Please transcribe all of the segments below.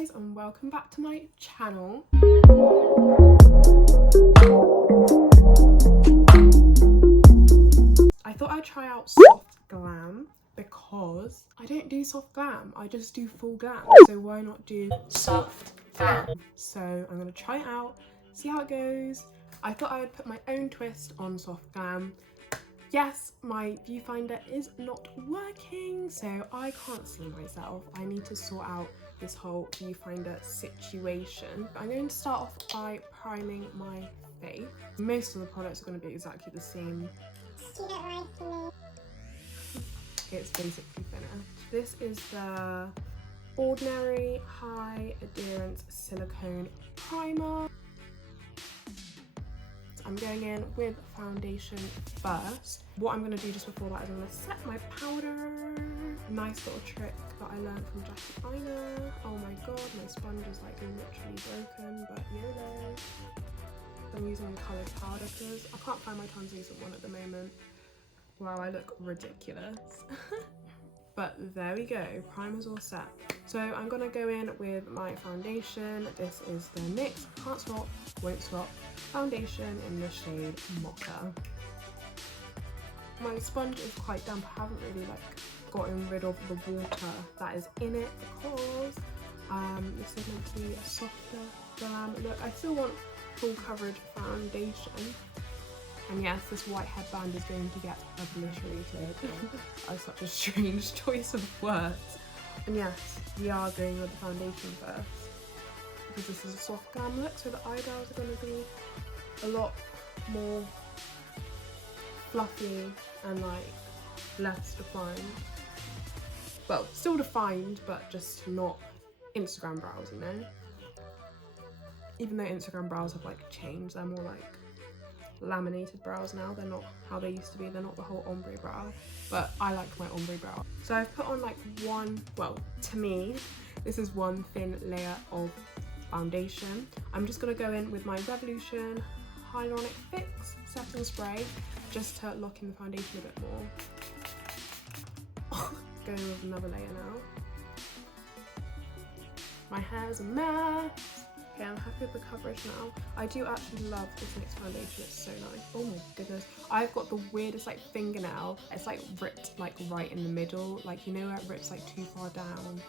guys, and welcome back to my channel. I thought I'd try out soft glam because I don't do soft glam, I just do full glam. So why not do soft glam? So I'm gonna try it out, see how it goes. I thought I would put my own twist on soft glam. Yes, my viewfinder is not working, so I can't see myself. I need to sort out this whole viewfinder situation. I'm going to start off by priming my face. Most of the products are going to be exactly the same. It's basically finished. This is the Ordinary High Adherence Silicone Primer. I'm going in with foundation first. What I'm going to do just before that is I'm going to set my powder. Nice little trick that I learned from Jackie Aina. Oh my god, my sponge is like literally broken, but YOLO. I'm using a coloured powder because I can't find my translucent one at the moment. Wow, I look ridiculous. But there we go, primer's all set. So I'm gonna go in with my foundation. This is the NYX Can't Stop, Won't Stop foundation in the shade Mocha. My sponge is quite damp. I haven't really gotten rid of the water that is in it because this is meant to be a softer glam look. I still want full coverage foundation. And yes, this white headband is going to get obliterated. That's such a strange choice of words. And yes, we are going with the foundation first because this is a soft glam look, so the eyebrows are going to be a lot more fluffy and less defined. Well, still defined, but just not Instagram brows, you know? Even though Instagram brows have changed, they're more laminated brows now. They're not how they used to be. They're not the whole ombre brow, but I like my ombre brow. So I've put on one, well, to me this is one thin layer of foundation. I'm just going to go in with my Revolution Hyaluronic Fix setting spray just to lock in the foundation a bit more. Going with another layer now. My hair's a mess. Okay, I'm happy with the coverage now. I do actually love this NYX foundation, it's so nice. Oh my goodness. I've got the weirdest fingernail. It's ripped right in the middle. You know where it rips too far down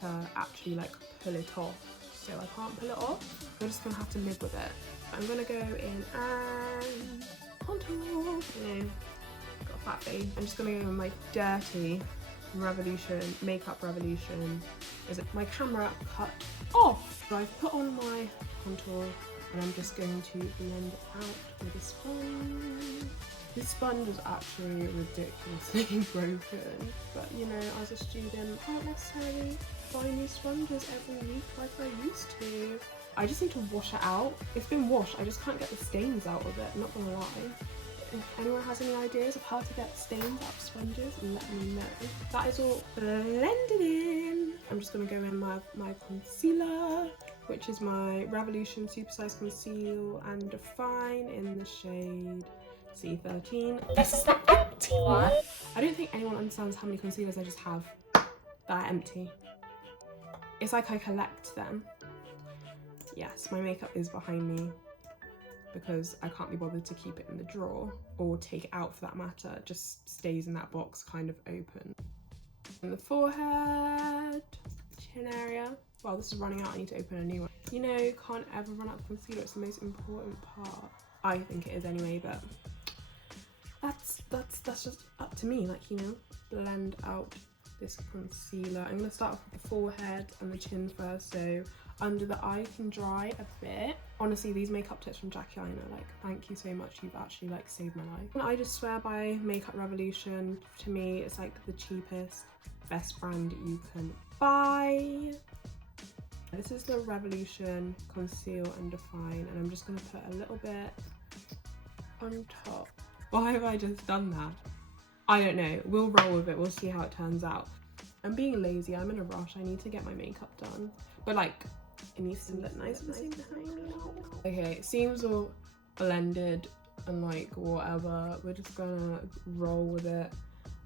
to actually pull it off. So I can't pull it off. I'm just gonna have to live with it. I'm gonna go in and contour. You know, got a fat face. I'm just gonna go in my dirty Revolution, Makeup Revolution. Is it my camera cut off? So I've put on my contour and I'm just going to blend it out with a sponge. This sponge is actually ridiculously broken, but you know, as a student, I can't necessarily buy new sponges every week like I used to. I just need to wash it out. It's been washed, I just can't get the stains out of it, I'm not gonna lie. If anyone has any ideas of how to get stains out of sponges, let me know. That is all blended in. I'm just going to go in with my concealer, which is my Revolution Supersize Conceal and Define in the shade C13. This is the empty one. I don't think anyone understands how many concealers I just have that are empty. It's like I collect them. Yes, my makeup is behind me because I can't be bothered to keep it in the drawer or take it out for that matter. It just stays in that box kind of open. And the forehead, chin area. Well, this is running out, I need to open a new one. You know, can't ever run out of concealer, it's the most important part. I think it is anyway, but that's just up to me, you know, blend out this concealer. I'm gonna start off with the forehead and the chin first, so under the eye can dry a bit. Honestly, these makeup tips from Jackie Aina, thank you so much, you've actually saved my life. And I just swear by Makeup Revolution. To me, it's the cheapest, best brand you can buy. This is the Revolution Conceal and Define, and I'm just gonna put a little bit on top. Why have I just done that? I don't know, we'll roll with it, we'll see how it turns out. I'm being lazy, I'm in a rush, I need to get my makeup done. But it needs to look nice at the same time. Okay, it seems all blended and whatever. We're just gonna roll with it.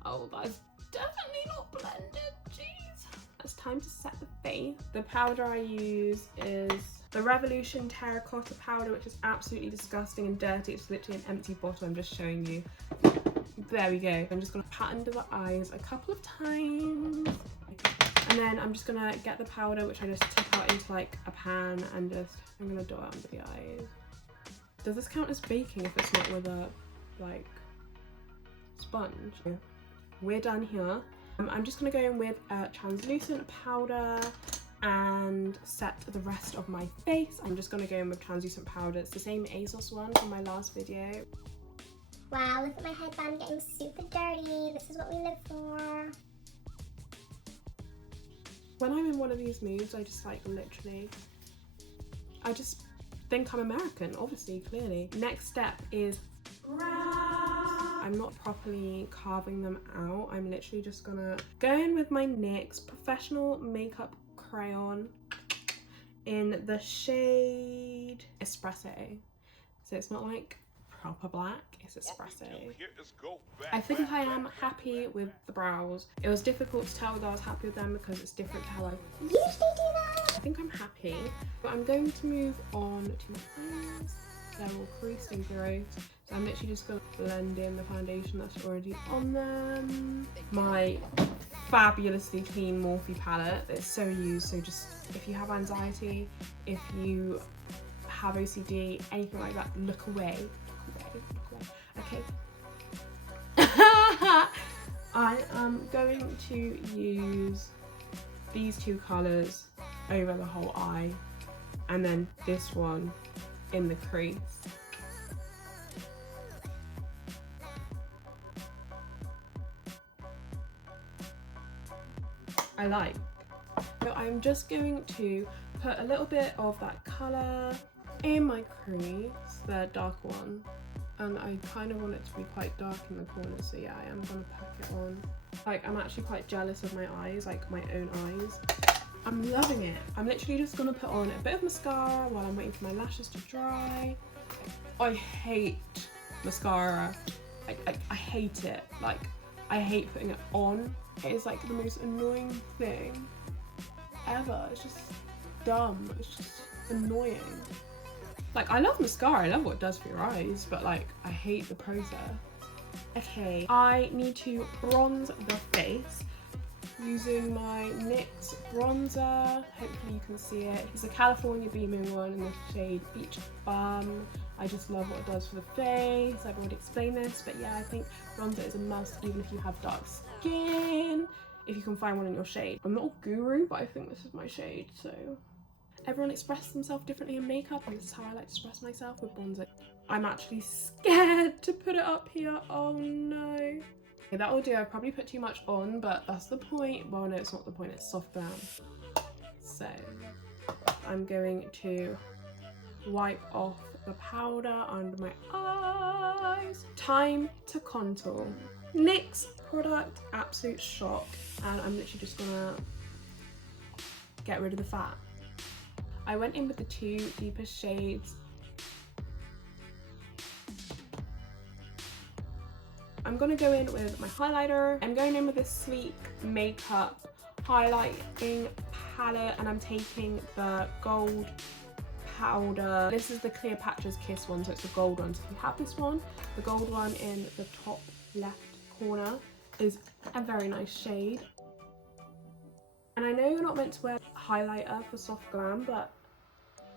Oh, that's definitely not blended, jeez. it's time to set the face. The powder I use is the Revolution Terracotta powder, which is absolutely disgusting and dirty. It's literally an empty bottle. I'm just showing you. There we go. I'm just going to pat under the eyes a couple of times. And then I'm just going to get the powder, which I just tip out into like a pan, and I'm going to dot it under the eyes. Does this count as baking if it's not with a like sponge? Yeah. We're done here. I'm just going to go in with a translucent powder and set the rest of my face. I'm just going to go in with translucent powder. It's the same ASOS one from my last video. Wow, look at my headband getting super dirty. This is what we live for. When I'm in one of these moods, I just like literally, I just think I'm American, obviously, clearly. Next step is I'm not properly carving them out. I'm literally just gonna go in with my NYX Professional Makeup Crayon in the shade Espresso. So it's not like proper black, it's espresso. I think I am happy with the brows. It was difficult to tell whether I was happy with them because it's different to how I usually do that. I think I'm happy, but I'm going to move on to my eyes. They're all creased and gross, so I'm literally just going to blend in the foundation that's already on them. My fabulously clean Morphe palette. It's so used, so just if you have anxiety, if you have OCD, anything like that, look away. Okay. I am going to use these two colours over the whole eye, and then this one in the crease. I like. So I'm just going to put a little bit of that colour in my crease, the dark one. And I kind of want it to be quite dark in the corners, so yeah, I am going to pack it on. Like, I'm actually quite jealous of my eyes, like my own eyes. I'm loving it. I'm literally just going to put on a bit of mascara while I'm waiting for my lashes to dry. I hate mascara. I hate it. Like, I hate putting it on. It is like the most annoying thing ever. It's just dumb. It's just annoying. Like, I love mascara, I love what it does for your eyes, but like, I hate the process. Okay, I need to bronze the face using my NYX bronzer. Hopefully you can see it. It's a California Beamin one in the shade Beach Bum. I just love what it does for the face. I've already explained this, but yeah, I think bronzer is a must even if you have dark skin, if you can find one in your shade. I'm not a guru, but I think this is my shade, so. Everyone expresses themselves differently in makeup, and this is how I like to express myself with bronzer. I'm actually scared to put it up here. Oh no. Okay, that will do. I probably put too much on, but that's the point. Well, no, it's not the point. It's soft glam. So I'm going to wipe off the powder under my eyes. Time to contour. NYX product, absolute shock. And I'm literally just gonna get rid of the fat. I went in with the two deepest shades. I'm gonna go in with my highlighter. I'm going in with this Sleek Makeup highlighting palette, and I'm taking the gold powder. This is the Cleopatra's Kiss one, so it's the gold one. So if you have this one, the gold one in the top left corner is a very nice shade. And I know you're not meant to wear highlighter for soft glam, but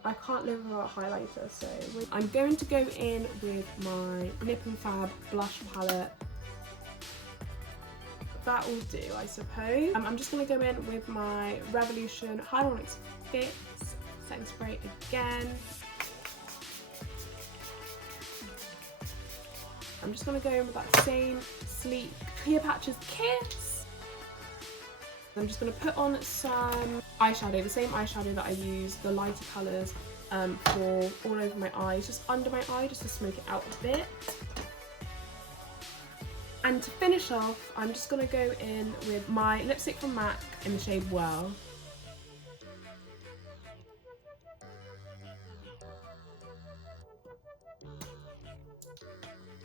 I can't live without highlighter, so I'm going to go in with my NIP+FAB blush palette. That will do, I suppose. I'm just going to go in with my Revolution Hyaluronic Fix setting spray again. I'm just going to go in with that same Sleek Cleopatra's Kiss. I'm just going to put on some eyeshadow, the same eyeshadow that I use, the lighter colours, for all over my eyes, just under my eye, just to smoke it out a bit. And to finish off, I'm just going to go in with my lipstick from MAC in the shade Whirl.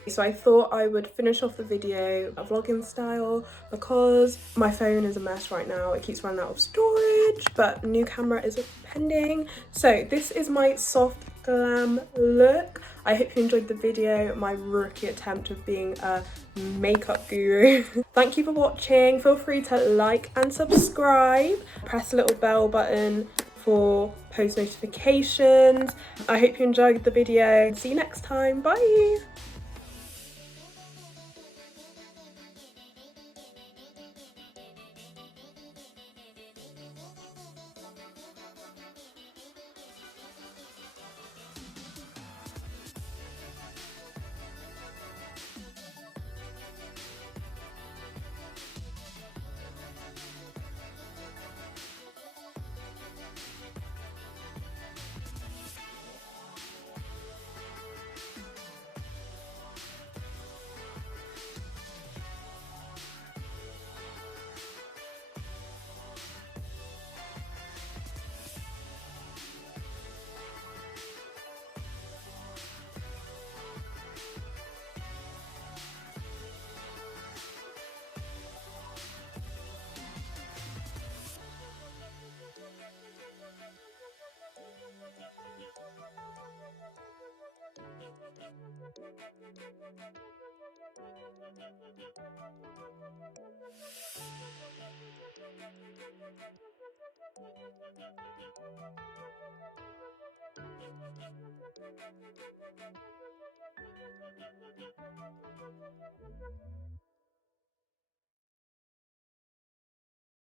So I thought I would finish off the video vlogging style because my phone is a mess right now. It keeps running out of storage, but new camera is pending. So this is my soft glam look. I hope you enjoyed the video, my rookie attempt of being a makeup guru. Thank you for watching. Feel free to like and subscribe. Press the little bell button for post notifications. I hope you enjoyed the video. See you next time. Bye.